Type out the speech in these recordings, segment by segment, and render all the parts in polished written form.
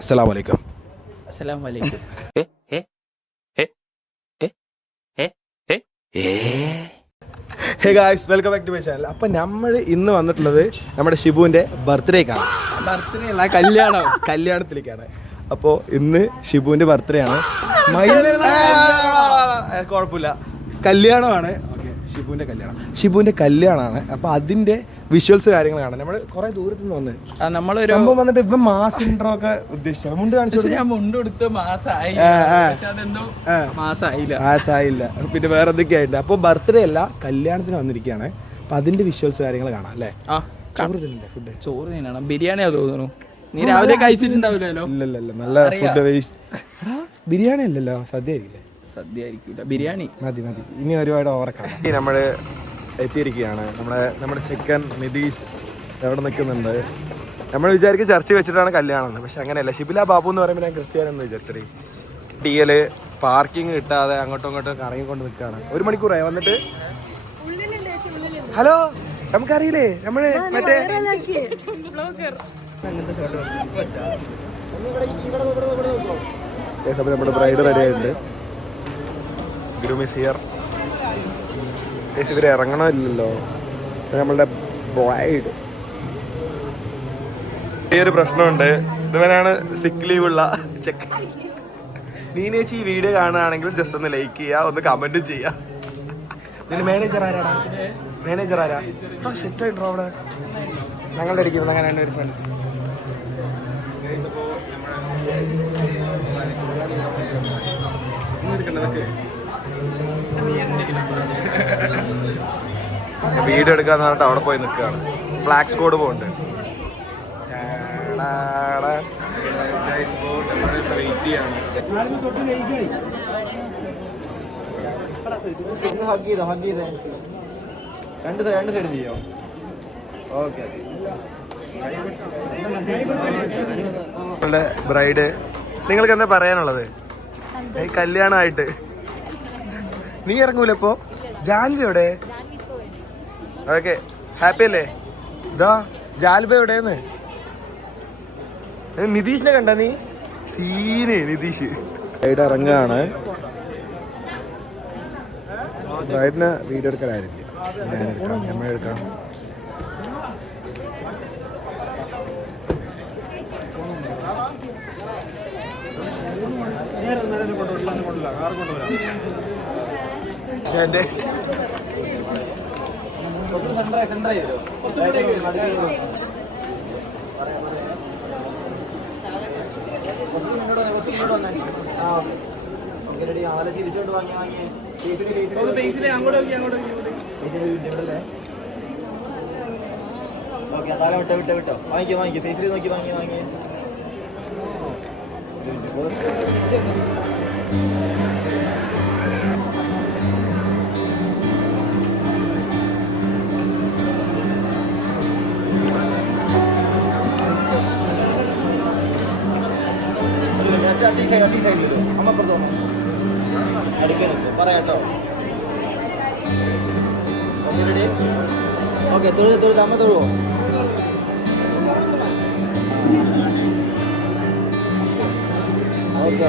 അസ്സലാമലൈക്കും. അസ്സലാമലൈക്കും. Hey guys, welcome back to my channel. അപ്പം നമ്മൾ ഇന്ന് വന്നിട്ടുള്ളത് നമ്മുടെ ഷിബുവിൻ്റെ ബർത്ത്ഡേക്കാണ്. ബർത്ത്ഡേ അല്ല, കല്യാണത്തിലേക്കാണ്. അപ്പോൾ ഇന്ന് ഷിബുവിൻ്റെ ബർത്ത്ഡേ ആണ്. കുഴപ്പമില്ല, കല്യാണമാണ്. ഓക്കെ, ഷിബുവിൻ്റെ കല്യാണമാണ്. അപ്പോൾ അതിൻ്റെ വിഷ്വൽസ് കാര്യങ്ങൾ കാണാം. നമ്മൾ കുറേ ദൂരത്തു നിന്ന് വന്ന് നമ്മളൊരു സംഭവം വന്നിട്ട് ഇപ്പം മാസ് ഇൻട്രോ ഒക്കെ ഉദ്ദേശിച്ചത് മുണ്ട് കാണിച്ചു. ഞാൻ മുണ്ടെടുത്ത് മാസമായില്ല. പിന്നെ വേറെ എന്തൊക്കെയായിട്ട്. അപ്പോൾ ബർത്ത്ഡേ അല്ല, കല്യാണത്തിന് വന്നിരിക്കുകയാണ്. അപ്പം അതിൻ്റെ വിഷ്വൽസ് കാര്യങ്ങൾ കാണാം അല്ലേ? ചോറ് തിന്നണം. ബിരിയാണിയാ തോന്നുന്നു. നീ രാവിലെ കഴിച്ചിട്ടുണ്ടാവില്ലല്ലോ? ഇല്ല, നല്ല ഫുഡ്. ബിരിയാണി അല്ലല്ലോ, സദ്യ ആയിരിക്കില്ലേ? സദ്യ ആയിരിക്കില്ല, ബിരിയാണി മതി. ഇനി ഒരുപാട് ഓവർക്കാം. നമ്മൾ എത്തിയിരിക്കുകയാണ്. നമ്മുടെ ചെക്കൻ നിതീഷ് എവിടെ നിൽക്കുന്നുണ്ട്. നമ്മൾ വിചാരിക്കും ചർച്ച വെച്ചിട്ടാണ് കല്യാണം, പക്ഷെ അങ്ങനെയല്ല. ഷിബില ബാബു എന്ന് പറയുമ്പോൾ ഞാൻ ക്രിസ്ത്യാനെന്ന് വിചാരിച്ചേ. ടിഎല് പാർക്കിംഗ് കിട്ടാതെ അങ്ങോട്ടും ഇങ്ങോട്ടും കറങ്ങിക്കൊണ്ട് നിൽക്കുകയാണ്. 1 മണിക്കൂറായി വന്നിട്ട്. ഹലോ, നമുക്കറിയില്ലേ നമ്മള് മറ്റേ നമ്മുടെ ബ്രൈഡ് റെഡി ആയിട്ടുണ്ട്. Groom is here. ഇവര് ഇറങ്ങണോ ഇല്ലല്ലോ, നമ്മളുടെ ബ്രൈഡ്. ഈ ഒരു പ്രശ്നമുണ്ട്. ഇവനാണ് സിക്ക് ലീവ് ഉള്ള ചെക്ക്. നീനേച്ചി ഈ വീഡിയോ കാണുകയാണെങ്കിൽ ജസ്റ്റ് ഒന്ന് ലൈക്ക് ചെയ്യുക, ഒന്ന് കമന്റും ചെയ്യുക. നിന്റെ മാനേജർ ആരാടാ? മാനേജർ ആരാ? സെറ്റ് ആയിട്ടോ അവിടെ ഞങ്ങളുടെ അടിക്കുന്നത്. അങ്ങനെ രണ്ട് പേര് ഫ്രണ്ട്സ്. വീഡിയോ എടുക്കാന്ന് പറഞ്ഞിട്ട് അവിടെ പോയി നിൽക്കുകയാണ്. ബ്ലാക്ക് സ്കോഡ് പോകുന്നുണ്ട്. രണ്ട് സൈഡ് ചെയ്യോ? ഓക്കെ. ബ്രൈഡ്, നിങ്ങൾക്ക് എന്താ പറയാനുള്ളത് ഈ കല്യാണമായിട്ട്? നീ ഇറങ്ങൂല ഇപ്പോ? ജാൻവി എവിടെ? ഓക്കെ, ഹാപ്പി അല്ലേ? ഇതാ ജാൽബ എവിടെയെന്ന്. നിതീഷിനെ കണ്ട നീ? സീന് നിതീഷ്. ബ്രൈഡ് ഇറങ്ങുകയാണ്. ബ്രൈഡിനെ വീഡിയോ എടുക്കാനായിരിക്കും. നമ്മൾ എടുക്കാം. വിട്ടോ വാങ്ങിക്കോ. ഫേസിൽ നോക്കി വാങ്ങിയേ. അമ്മ പുറത്തോണം അടുക്കാൻ പറയാട്ടോ. ഓക്കെ, തൊഴുത് അമ്മ തൊഴുവോ? ഓക്കെ.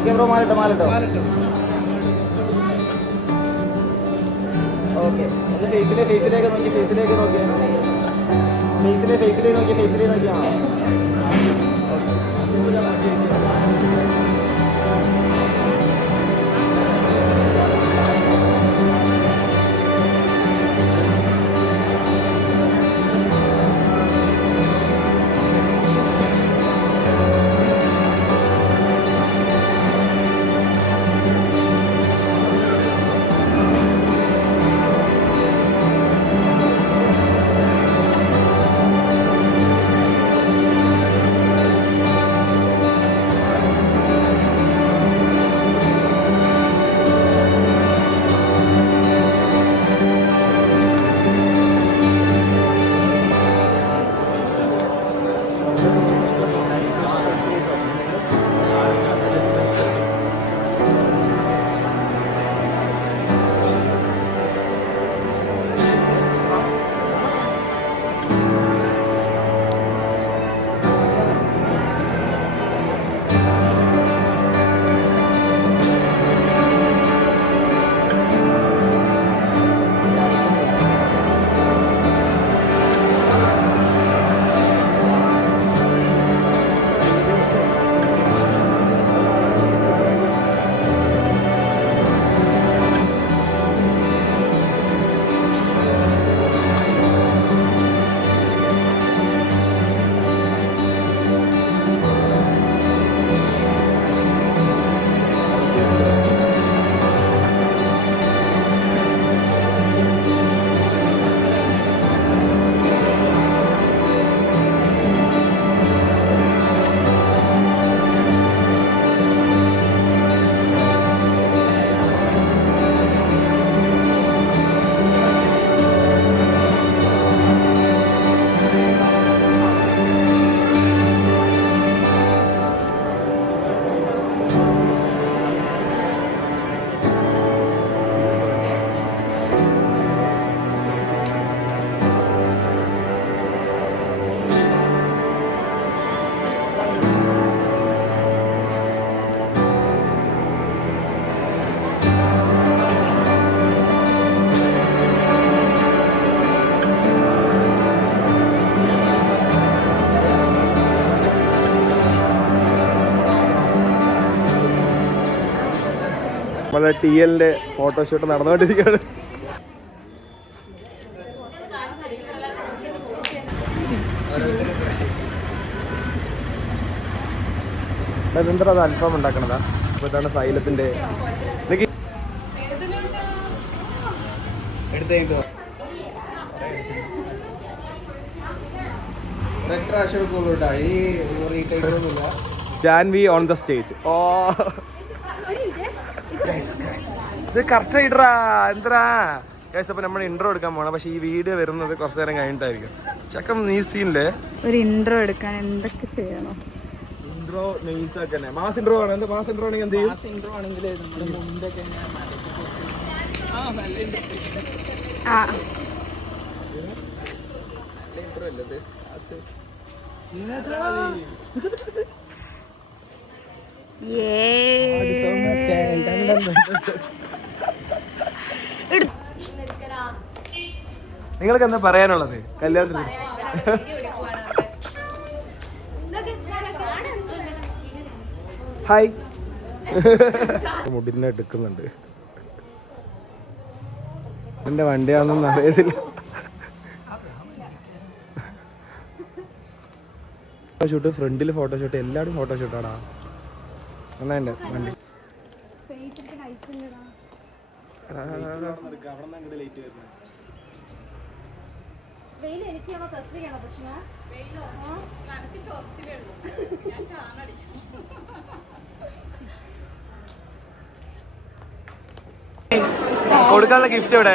ഓക്കെ ബ്രോ, മാലട്ടോ ഓക്കെ. ഒന്ന് ഫേസിലേക്ക് നോക്കി ഫേസിലേക്ക് നോക്കിയാൽ നമ്മളെ TL ഫോട്ടോഷൂട്ട് നടന്നുകൊണ്ടിരിക്കുകയാണ്. അതെന്താ അത് അൽഫാം ഉണ്ടാക്കണതാ? അപ്പോൾ ഇതാണ് സൈലത്തിൻ്റെ ജാൻവി ഓൺ ദ സ്റ്റേജ്. ഓ ഇത് കറക്റ്റ് ഇടറാ എന്താ ഗൈസ്. അപ്പോൾ നമ്മൾ ഇൻട്രോ എടുക്കാൻ പോകണം. പക്ഷേ ഈ വീഡിയോ വരുന്നത് കുറച്ച് നേരം കഴിഞ്ഞിട്ടായിരിക്കും. ചക്കം നീ സീനില്ലേ ഒരു ഇൻട്രോ എടുക്കാൻ എന്തൊക്കെ ചെയ്യണം? ഇൻട്രോ നൈസാക്കി തന്നെ മാസ് ഇൻട്രോ ആണ്. എന്ത് മാസ് ഇൻട്രോ ആണെങ്കിൽ എന്ത് ചെയ്യും? ഇൻട്രോ ആണെങ്കിൽ ഇൻട്രോ അല്ലത് നിങ്ങൾക്ക് എന്താ പറയാനുള്ളത് കല്യാണത്തിന്? ഹായ് മുടിനെ എടുക്കുന്നുണ്ട്. എന്റെ വണ്ടിയാണെന്നൊന്നും അറിയത്തില്ല. ഫോട്ടോഷൂട്ട്, ഫ്രണ്ടിൽ ഫോട്ടോഷൂട്ട്, എല്ലാവരും ഫോട്ടോഷൂട്ടാടാ. നന്നായിട്ട് വണ്ടി. കൊടുക്കാനുള്ള ഗിഫ്റ്റ് എവിടെ?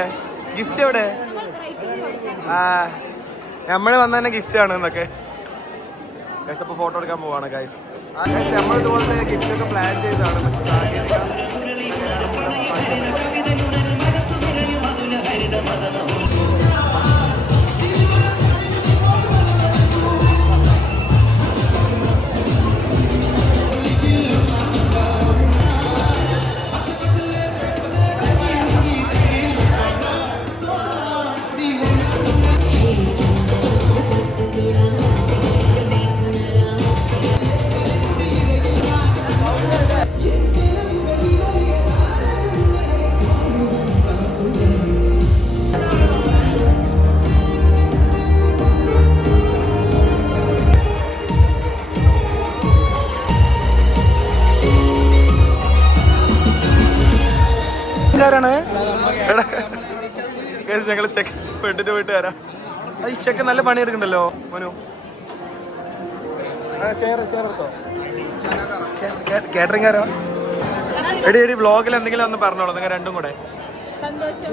ഗിഫ്റ്റ് എവിടെ? നമ്മള് വന്ന തന്നെ ഗിഫ്റ്റ് ആണ് എന്നൊക്കെ. ഗൈസ് അപ്പോൾ ഫോട്ടോ എടുക്കാൻ പോവാണ് ഗൈസ്. നമ്മൾ ഇതുപോലത്തെ ഗിഫ്റ്റ് ഒക്കെ പ്ലാൻ ചെയ്തതാണ്. ഞങ്ങള് ചെക്ക് പെട്ടിട്ട് പോയിട്ട് വരാം. അത് ഈ ചെക്ക് നല്ല പണിയെടുക്കണ്ടല്ലോ മനു. ചേർത്തോ കേറ്ററിംഗ് ആരോ? എടി വ്ളോഗിൽ എന്തെങ്കിലും ഒന്ന് പറഞ്ഞോളൂ നിങ്ങൾ രണ്ടും കൂടെ. സന്തോഷം.